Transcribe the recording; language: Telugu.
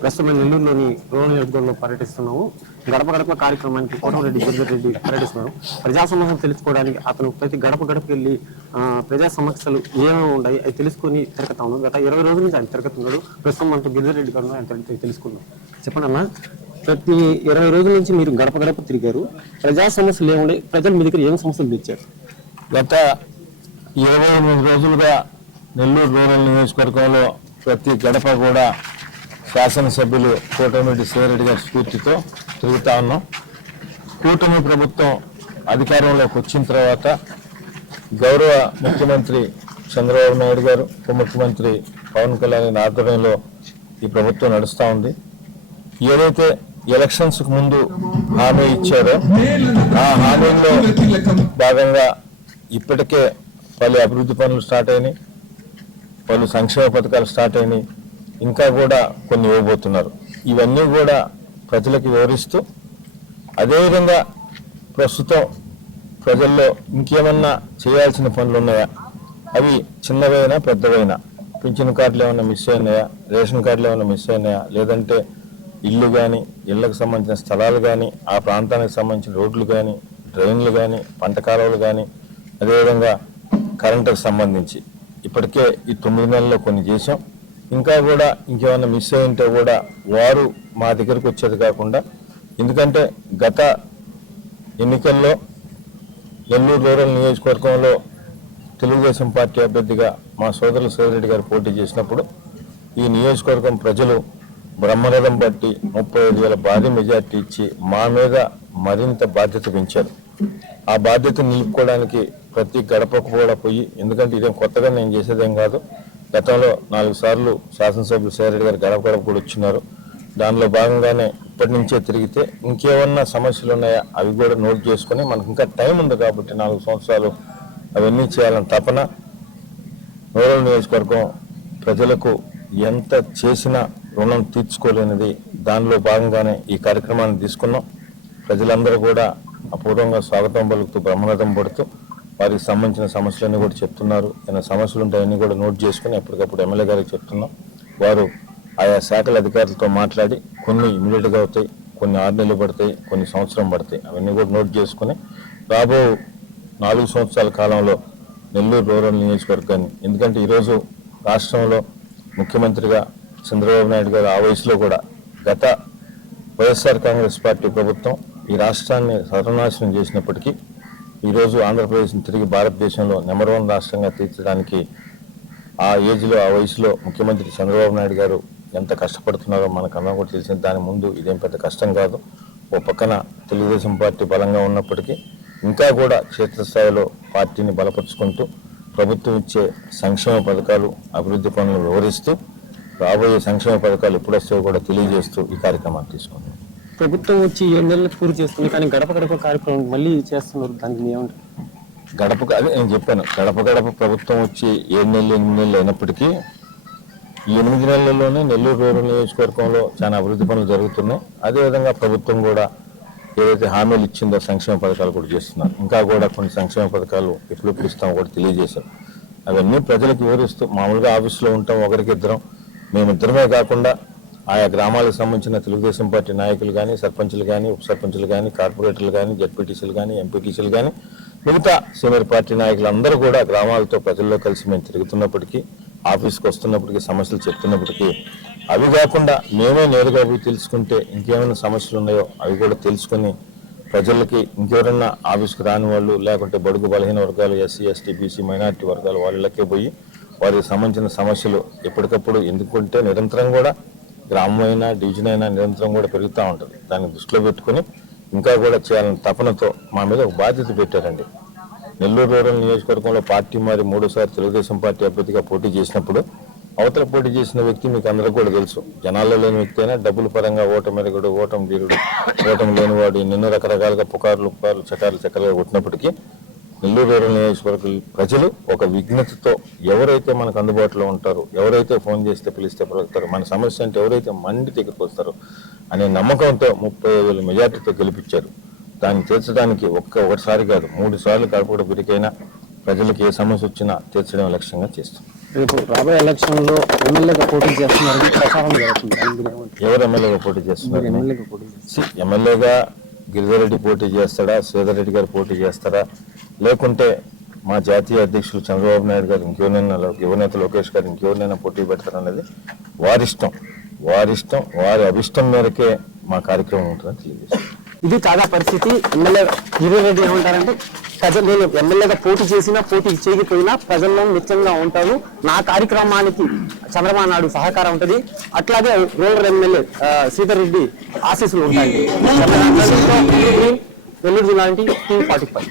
ప్రస్తుతం నెల్లూరులోని రూరల్ నియోజకవర్గంలో పర్యటిస్తున్నాము. గడప గడప కార్యక్రమానికి కోటమిరెడ్డి గిరిధర్రెడ్డి పర్యటిస్తున్నారు. ప్రజా సమస్యలు తెలుసుకోవడానికి అతను ప్రతి గడప గడపకి వెళ్ళి ప్రజా సమస్యలు ఏమేమి ఉన్నాయి అవి తెలుసుకుని తిరగతా ఉన్నాం. గత 20 రోజుల నుంచి ఆయన తిరుగుతున్నాడు. ప్రస్తుతం మనతో గిరిధర్రెడ్డి గారు ఆయన తెలుసుకుందాం. చెప్పండి అన్న, ప్రతి 20 రోజుల నుంచి మీరు గడప గడప తిరిగారు. ప్రజా సమస్యలు ఏమున్నాయి, ప్రజలు మీ దగ్గర ఏం సమస్యలు తెచ్చారు? గత 28 రోజులుగా నెల్లూరు రూరల్ నియోజకవర్గంలో ప్రతి గడప కూడా శాసనసభ్యులు కోటమిరెడ్డి శ్రీరెడ్డి గారి స్ఫూర్తితో తిరుగుతా ఉన్నాం. కూటమి ప్రభుత్వం అధికారంలోకి వచ్చిన తర్వాత గౌరవ ముఖ్యమంత్రి చంద్రబాబు నాయుడు గారు, ఉప ముఖ్యమంత్రి పవన్ కళ్యాణ్ ఆధ్వర్యంలో ఈ ప్రభుత్వం నడుస్తూ ఉంది. ఏదైతే ఎలక్షన్స్కు ముందు హామీ ఇచ్చారో ఆ హామీల్లో భాగంగా ఇప్పటికే పలు అభివృద్ధి పనులు స్టార్ట్ అయినాయి, పలు సంక్షేమ పథకాలు స్టార్ట్ అయినాయి, ఇంకా కూడా కొన్ని ఇవ్వబోతున్నారు. ఇవన్నీ కూడా ప్రజలకు వివరిస్తూ అదేవిధంగా ప్రస్తుతం ప్రజల్లో ఇంకేమన్నా చేయాల్సిన పనులు ఉన్నాయా, అవి చిన్నవైనా పెద్దవైనా, పింఛన్ కార్డులు ఏమైనా మిస్ అయినాయా, రేషన్ కార్డులు ఏమైనా మిస్ అయినాయా, లేదంటే ఇల్లు కానీ, ఇళ్లకు సంబంధించిన స్థలాలు కానీ, ఆ ప్రాంతానికి సంబంధించిన రోడ్లు కానీ, డ్రైన్లు కానీ, పంట కాలువలు కానీ, అదేవిధంగా కరెంటుకు సంబంధించి ఇప్పటికే ఈ 9 నెలల్లో కొన్ని చేసాం. ఇంకా కూడా ఇంకేమైనా మిస్ అయి ఉంటే కూడా వారు మా దగ్గరకు వచ్చేది కాకుండా, ఎందుకంటే గత ఎన్నికల్లో నెల్లూరు రూరల్ నియోజకవర్గంలో తెలుగుదేశం పార్టీ అభ్యర్థిగా మా సోదరులు శ్రీరెడ్డి గారు పోటీ చేసినప్పుడు ఈ నియోజకవర్గం ప్రజలు బ్రహ్మరథం బట్టి 35,000 భారీ మెజార్టీ ఇచ్చి మా మీద మరింత బాధ్యత పెంచారు. ఆ బాధ్యత నిలుపుకోవడానికి ప్రతి గడపకు కూడా పోయి, ఎందుకంటే ఇదేం కొత్తగా నేను చేసేదేం కాదు, గతంలో 4 సార్లు శాసనసభ్యులు శ్రీరెడ్డి గారు గడప గడప కూడా వచ్చినారు. దానిలో భాగంగానే ఇప్పటి నుంచే తిరిగితే ఇంకేమన్నా సమస్యలు ఉన్నాయా అవి కూడా నోట్ చేసుకొని, మనకు ఇంకా టైం ఉంది కాబట్టి 4 సంవత్సరాలు అవన్నీ చేయాలని తపన. రూరల్ నియోజకవర్గం ప్రజలకు ఎంత చేసినా రుణం తీర్చుకోలేనిది. దానిలో భాగంగానే ఈ కార్యక్రమాన్ని తీసుకున్నాం. ప్రజలందరూ కూడా అపూర్వంగా స్వాగతం పలుకుతూ బ్రహ్మరథం పడుతూ వారికి సంబంధించిన సమస్యలన్నీ కూడా చెప్తున్నారు. ఏమైనా సమస్యలు ఉంటాయన్నీ కూడా నోట్ చేసుకుని ఎప్పటికప్పుడు ఎమ్మెల్యే గారికి చెప్తున్నాం. వారు ఆయా శాఖల అధికారులతో మాట్లాడి కొన్ని ఇమీడియట్గా అవుతాయి, కొన్ని 6 నెలలు పడతాయి, కొన్ని సంవత్సరం పడతాయి, అవన్నీ కూడా నోట్ చేసుకుని రాబో 4 సంవత్సరాల కాలంలో నెల్లూరు రూరల్ నియోజకవర్గాన్ని, ఎందుకంటే ఈరోజు రాష్ట్రంలో ముఖ్యమంత్రిగా చంద్రబాబు నాయుడు గారు ఆ వయసులో కూడా గత వైఎస్ఆర్ కాంగ్రెస్ పార్టీ ప్రభుత్వం ఈ రాష్ట్రాన్ని సర్వనాశనం చేసినప్పటికీ ఈరోజు ఆంధ్రప్రదేశ్ని తిరిగి భారతదేశంలో నెంబర్ 1 రాష్ట్రంగా తీర్చడానికి ఆ ఏజ్లో, ఆ వయసులో ముఖ్యమంత్రి చంద్రబాబు నాయుడు గారు ఎంత కష్టపడుతున్నారో మనకన్నా కూడా తెలిసింది. దాని ముందు ఇదేం పెద్ద కష్టం కాదు. ఓ పక్కన తెలుగుదేశం పార్టీ బలంగా ఉన్నప్పటికీ ఇంకా కూడా క్షేత్రస్థాయిలో పార్టీని బలపరుచుకుంటూ ప్రభుత్వం ఇచ్చే సంక్షేమ పథకాలు, అభివృద్ధి పనులు వివరిస్తూ రాబోయే సంక్షేమ పథకాలు ఎప్పుడు వస్తాయో కూడా తెలియజేస్తూ ఈ కార్యక్రమాన్ని తీసుకున్నాం. ప్రభుత్వం వచ్చి 7 నెలలు పూర్తి చేస్తుంది, కానీ గడప గడప కార్యక్రమం మళ్ళీ చేస్తున్నారు. దానికి ఏమంటారు? గడప అదే నేను చెప్పాను, గడప గడప ప్రభుత్వం వచ్చి 7 నెలలు 8 నెలలు అయినప్పటికీ ఈ 8 నెలల్లోనే నెల్లూరు రూరల్ నియోజకవర్గంలో చాలా అభివృద్ధి పనులు జరుగుతున్నాయి. అదేవిధంగా ప్రభుత్వం కూడా ఏదైతే హామీలు ఇచ్చిందో సంక్షేమ పథకాలు కూడా చేస్తున్నారు. ఇంకా కూడా కొన్ని సంక్షేమ పథకాలు ఎప్పుడు ఇస్తామో కూడా తెలియజేశారు. అవన్నీ ప్రజలకు వివరిస్తూ, మామూలుగా ఆఫీసులో ఉంటాం ఒకరికిద్దరం, మేమిద్దరమే కాకుండా ఆయా గ్రామాలకు సంబంధించిన తెలుగుదేశం పార్టీ నాయకులు కానీ, సర్పంచులు కానీ, ఉప సర్పంచులు కానీ, కార్పొరేటర్లు కానీ, జడ్పీటీసీలు కానీ, ఎంపీటీసీలు కానీ, మిగతా సీనియర్ పార్టీ నాయకులు అందరూ కూడా గ్రామాలతో ప్రజల్లో కలిసి మేము తిరుగుతున్నప్పటికీ, ఆఫీస్కి వస్తున్నప్పటికీ, సమస్యలు చెప్తున్నప్పటికీ, అవి కాకుండా మేమే నేరుగా పోయి తెలుసుకుంటే ఇంకేమైనా సమస్యలు ఉన్నాయో అవి కూడా తెలుసుకొని ప్రజలకి, ఇంకెవరన్నా ఆఫీస్కి రాని వాళ్ళు, లేకుంటే బడుగు బలహీన వర్గాలు, ఎస్సీ ఎస్టీ బీసీ మైనారిటీ వర్గాలు వాళ్ళకే పోయి వారికి సంబంధించిన సమస్యలు ఎప్పటికప్పుడు, ఎందుకంటే నిరంతరం కూడా గ్రామం అయినా డివిజన్ అయినా నిరంతరం కూడా పెరుగుతూ ఉంటుంది. దాన్ని దృష్టిలో పెట్టుకుని ఇంకా కూడా చేయాలని తపనతో మా మీద ఒక బాధ్యత పెట్టారండి. నెల్లూరు రూరల్ నియోజకవర్గంలో పార్టీ మారి 3సారి తెలుగుదేశం పార్టీ అభ్యర్థిగా పోటీ చేసినప్పుడు అవతల పోటీ చేసిన వ్యక్తి మీకు అందరికీ కూడా తెలుసు, జనాల్లో లేని వ్యక్తి అయినా డబ్బుల పరంగా ఓటమెరగడు, ఓటమి వీరుడు, ఓటమి లేనివాడు, నిన్ను రకరకాలుగా పుకార్లు చక్రాలుగా కొట్టినప్పటికీ నెల్లూరు రూరల్ నియోజకవర్గ ప్రజలు ఒక విజ్ఞతతో ఎవరైతే మనకు అందుబాటులో ఉంటారో, ఎవరైతే ఫోన్ చేస్తే పిలిస్తే పలుకుతారో, మన సమస్య అంటే ఎవరైతే మండి దగ్గరికి వస్తారో అనే నమ్మకంతో 35,000 మెజార్టీతో గెలిపించారు. దాన్ని తీర్చడానికి ఒకసారి కాదు 3 సార్లు కడపడ బిరికైనా ప్రజలకు ఏ సమస్య వచ్చినా తీర్చడం లక్ష్యంగా చేస్తాం. రేపు రాబోయే ఎలక్షన్ లో ఎమ్మెల్యేగా పోటీ చేస్తున్నారని ప్రచారం జరుగుతుంది. ఎవరు ఎమ్మెల్యేగా పోటీ చేస్తున్నారు? ఎమ్మెల్యేగా పోటీ చేస్తారు. ఎమ్మెల్యేగా గిరిధర్రెడ్డి పోటీ చేస్తాడా, శ్రీధర్ రెడ్డి గారు పోటీ చేస్తారా, లేకుంటే మా జాతీయ అధ్యక్షులు చంద్రబాబు నాయుడు గారు ఇంకెవరైనా, యువనేత లోకేష్ గారు ఇంకెవరినైనా పోటీ పెడతారనేది వారిష్టం. వారి అభిష్టం మేరకే మా కార్యక్రమం ఉంటుందని తెలియజేస్తాం. ఇది తాజా పరిస్థితి. ఎమ్మెల్యే గిరిరెడ్డి ఏమంటారంటే, నేను ఎమ్మెల్యేగా పోటీ చేసినా పోటీ చేయకపోయినా ప్రజల్లో నిత్యంగా ఉంటాను, నా కార్యక్రమానికి చంద్రబాబు నాయుడు సహకారం ఉంటుంది, అట్లాగే రూరల్ ఎమ్మెల్యే శ్రీధర్ రెడ్డి ఆశీస్సులు ఉంటాయి. నెల్లూరు జిల్లా 45